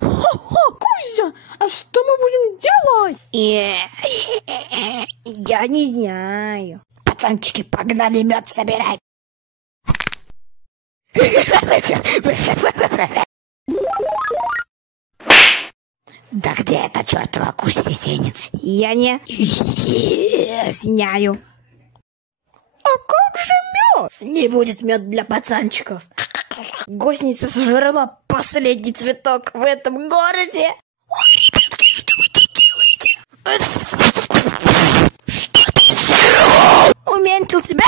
Кузя, а что мы будем делать? Я не знаю. Пацанчики, погнали мед собирать. Да где эта чертова кусь-сисенец? Я не знаю. А как же мед? Не будет мед для пацанчиков. Гусеница сожрала последний цветок в этом городе. Ой, ребятки, что вы тут делаете? Что ты сделал? Уменьшил себя.